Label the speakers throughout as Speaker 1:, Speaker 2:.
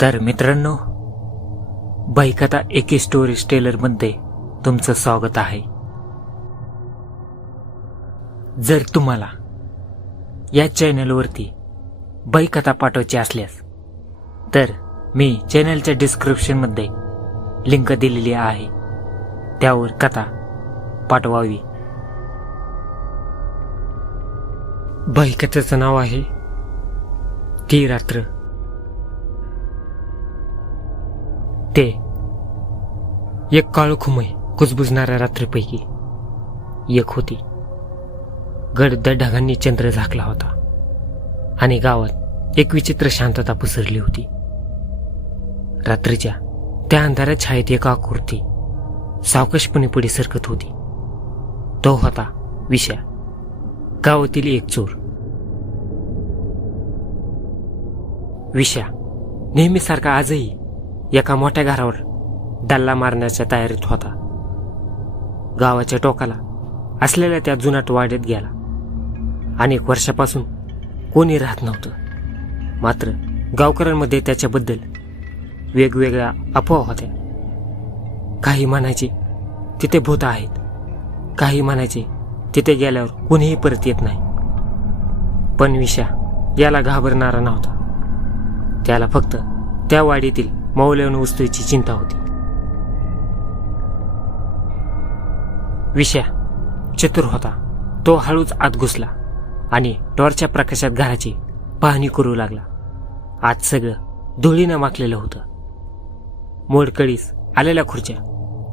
Speaker 1: तर मित्रांनो बाईकथा एके स्टोरीज टेलरमध्ये तुमचं स्वागत आहे. जर तुम्हाला या चॅनलवरती बाईकथा पाठवायची असल्यास तर मी चॅनलच्या डिस्क्रिप्शनमध्ये लिंक दिलेली आहे. त्यावर कथा पाठवावी. बाईकथाचं नाव आहे ती रात्र. ते एक काळखुमय कुजबुजणाऱ्या रात्रीपैकी एक होती. गडद ढगांनी चंद्र झाकला होता आणि गावात एक विचित्र शांतता पसरली होती. रात्रीच्या त्या अंधाऱ्या छायेत एक आकृती सावकाशपणे पुढे सरकत होती. तो होता विषया गावातील एक चोर. विषया नेहमीसारखा आजही एका मोठ्या घरावर डल्ला मारण्याच्या तयारीत होता. गावाच्या टोकाला असलेल्या त्या जुनाट वाड्यात गेला. अनेक वर्षापासून कोणी राहत नव्हतं. मात्र गावकऱ्यांमध्ये त्याच्याबद्दल वेगवेगळ्या अफवा होत्या. काही म्हणायचे तिथे भूत आहेत. काही म्हणायचे तिथे गेल्यावर कोणीही परत येत नाही. पण विषा याला घाबरणारा नव्हता. त्याला फक्त त्या वाडीतील मौल्यवान वस्तूची चिंता होती. विषया चतुर होता. तो हळूच आत घुसला आणि टॉर्चच्या प्रकाशात घराची पाहणी करू लागला. आज सगळं धुळीनं माखलेलं होतं. मोडकळीस आलेल्या खुर्च्या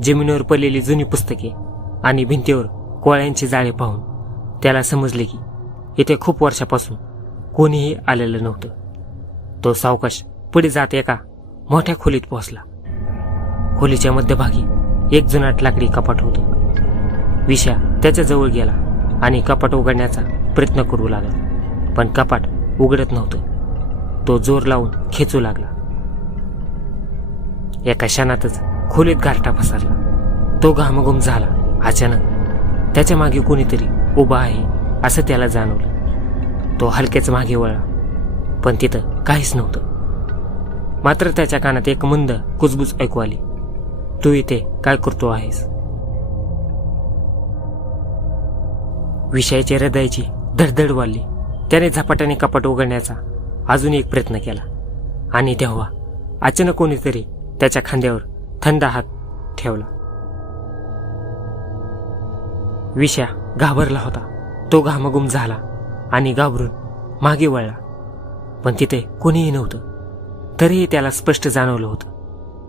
Speaker 1: जमिनीवर पडलेली जुनी पुस्तके आणि भिंतीवर कोळ्यांची जाळे पाहून त्याला समजले की इथे खूप वर्षापासून कोणीही आलेलं नव्हतं. तो सावकाश पुढे जात एका मोठ्या खोलीत पोहोचला. खोलीच्या मध्यभागी एक जुनाट लाकडी कपाट होतं. विषा त्याच्याजवळ गेला आणि कपाट उघडण्याचा प्रयत्न करू लागला. पण कपाट उघडत नव्हतं. तो जोर लावून खेचू लागला. एका क्षणातच खोलीत गारठा पसरला. तो घामघूम झाला. अचानक त्याच्यामागे कोणीतरी उभा आहे असं त्याला जाणवलं. तो हलक्याच मागे वळला. पण तिथं काहीच नव्हतं. मात्र त्याच्या कानात एक मंद कुजबुज ऐकू आली. तू इथे काय करतो आहेस? विषयाच्या हृदयाची धडधड वाढली. त्याने झपाट्याने कपाट उघडण्याचा अजून एक प्रयत्न केला. आणि तेव्हा अचानक कोणीतरी त्याच्या खांद्यावर थंड हात ठेवला. विषया घाबरला होता. तो घामागुम झाला आणि घाबरून मागे वळला. पण तिथे कोणीही नव्हतं. तरीही त्याला स्पष्ट जाणवलं होतं.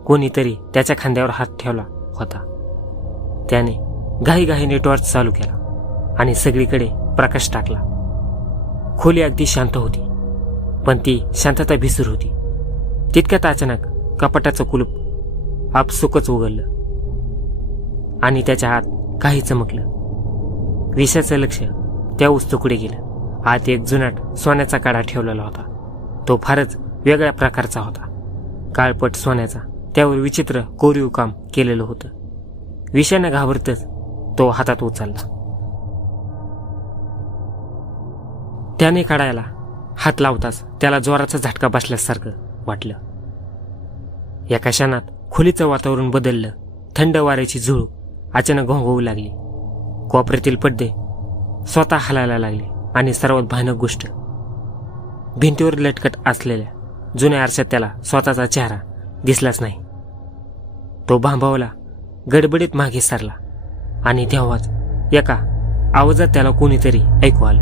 Speaker 1: कोणीतरी त्याच्या खांद्यावर हात ठेवला होता. त्याने घाईघाईने टॉर्च चालू केला आणि सगळीकडे प्रकाश टाकला. खोली अगदी शांत होती पण ती शांतता भिसूर होती. तितक्यात अचानक कपाटाचं कुलूप आपसुकच उघडलं आणि त्याच्या हात काही चमकलं. विषाचं लक्ष त्या वस्तूकडे गेलं. आत एक जुनाट सोन्याचा काडा ठेवलेला होता. तो फारच वेगळ्या प्रकारचा होता. काळपट सोन्याचा त्यावर विचित्र कोरीव काम केलेलं होतं. विषयानं घाबरतच तो हातात उचलला. त्याने काढायला हात लावताच त्याला जोराचा झटका बसल्यासारखं वाटलं. एका क्षणात खोलीचं वातावरण बदललं. थंड वाऱ्याची झुळूक अचानक घोंगवू लागली. कोपऱ्यातील पडदे स्वतः हलायला लागले आणि सर्वात भयानक गोष्ट भिंतीवर लटकट असलेल्या जुन्या आरशात त्याला स्वतःचा चेहरा दिसलाच नाही. तो भांबावला गडबडीत मागे सरला आणि तेव्हाच एका आवाजात त्याला कोणीतरी ऐकू आलं.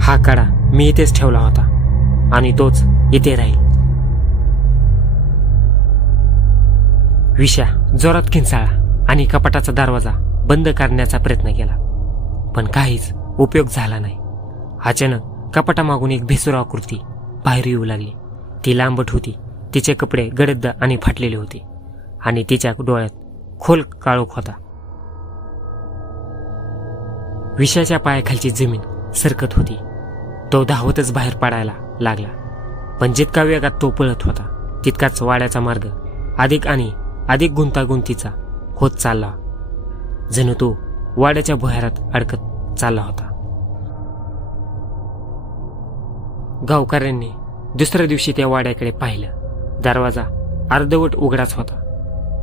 Speaker 1: हा कडा मी इथेच ठेवला होता आणि तोच इथे राहील. विषा जोरात किंचाळा आणि कपाटाचा दरवाजा बंद करण्याचा प्रयत्न केला. पण काहीच उपयोग झाला नाही. अचानक कपाटामागून एक भेसूर आकृती बाहेर येऊ लागली. ती लांबट होती. तिचे कपडे गडद आणि फाटलेले होते. आणि तिच्या डोळ्यात खोल काळोख होता. विषाच्या पायाखालची जमीन सरकत होती. तो धावतच बाहेर पडायला लागला. पण जितका वेगात तो पळत होता तितकाच वाड्याचा मार्ग अधिक आणि अधिक गुंतागुंतीचा होत चालला. जणू तो वाड्याच्या भुयारात अडकत चालला होता. गावकऱ्यांनी दुसऱ्या दिवशी त्या वाड्याकडे पाहिलं. दरवाजा अर्धवट उघडाच होता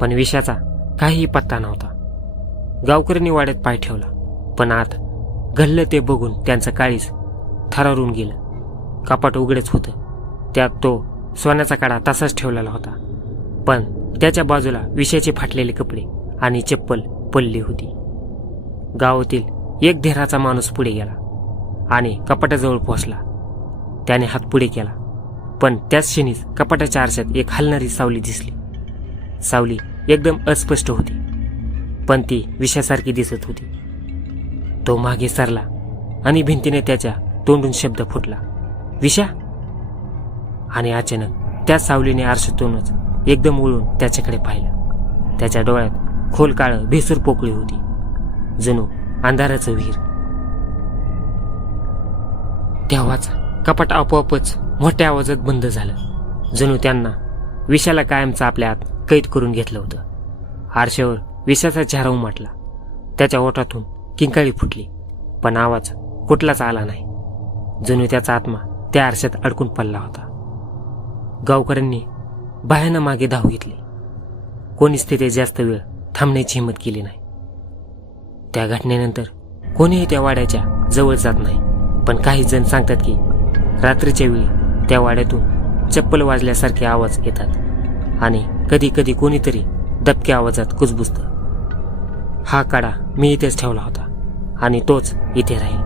Speaker 1: पण विषाचा काहीही पत्ता नव्हता. गावकऱ्यांनी वाड्यात पाय ठेवला पण आत घडलं ते बघून त्यांचं काळीच थरारून गेलं. कपाट उघडेच होतं. त्यात तो सोन्याचा काडा तसाच ठेवलेला होता पण त्याच्या बाजूला विषयाचे फाटलेले कपडे आणि चप्पल पडली होती. गावातील एक धेराचा माणूस पुढे गेला आणि कपाटाजवळ पोहोचला. त्याने हात पुढे केला. पण त्याच क्षणीच कपाटाच्या आरशात एक हलणारी सावली दिसली. सावली एकदम अस्पष्ट होती. पण ती विषासारखी दिसत होती. तो मागे सरला आणि भिंतीने त्याच्या तोंडून शब्द फुटला. विषा आणि अचानक त्या सावलीने आरशातूनच एकदम उळून त्याच्याकडे पाहिलं. त्याच्या डोळ्यात खोल काळं भेसूर पोकळी होती. जणू अंधाराचं विहीर. तेव्हाच कपाट आपोआपच मोठ्या आवाजात बंद झालं. जणू त्यांना विषाला कायमचा आपल्या आत कैद करून घेतलं होतं. आरशावर विषाचा चेहरा उमटला. त्याच्या ओठातून किंकाळी फुटली पण आवाज कुठलाच आला नाही. जणू त्याचा आत्मा त्या आरशात अडकून पडला होता. गावकऱ्यांनी बायानं मागे धाव घेतली. कोणीच तिथे जास्त वेळ थांबण्याची हिंमत केली नाही. त्या घटनेनंतर कोणीही त्या वाड्याच्या जवळ जात नाही पण काही जण सांगतात की रात्रीच्या वेळी त्या वाड्यातून चप्पल वाजल्यासारखे आवाज येतात. आणि कधी कधी कोणीतरी दबक्या आवाजात कुजबुजतं. हा काडा मी इथेच ठेवला होता. आणि तोच इथे राहील.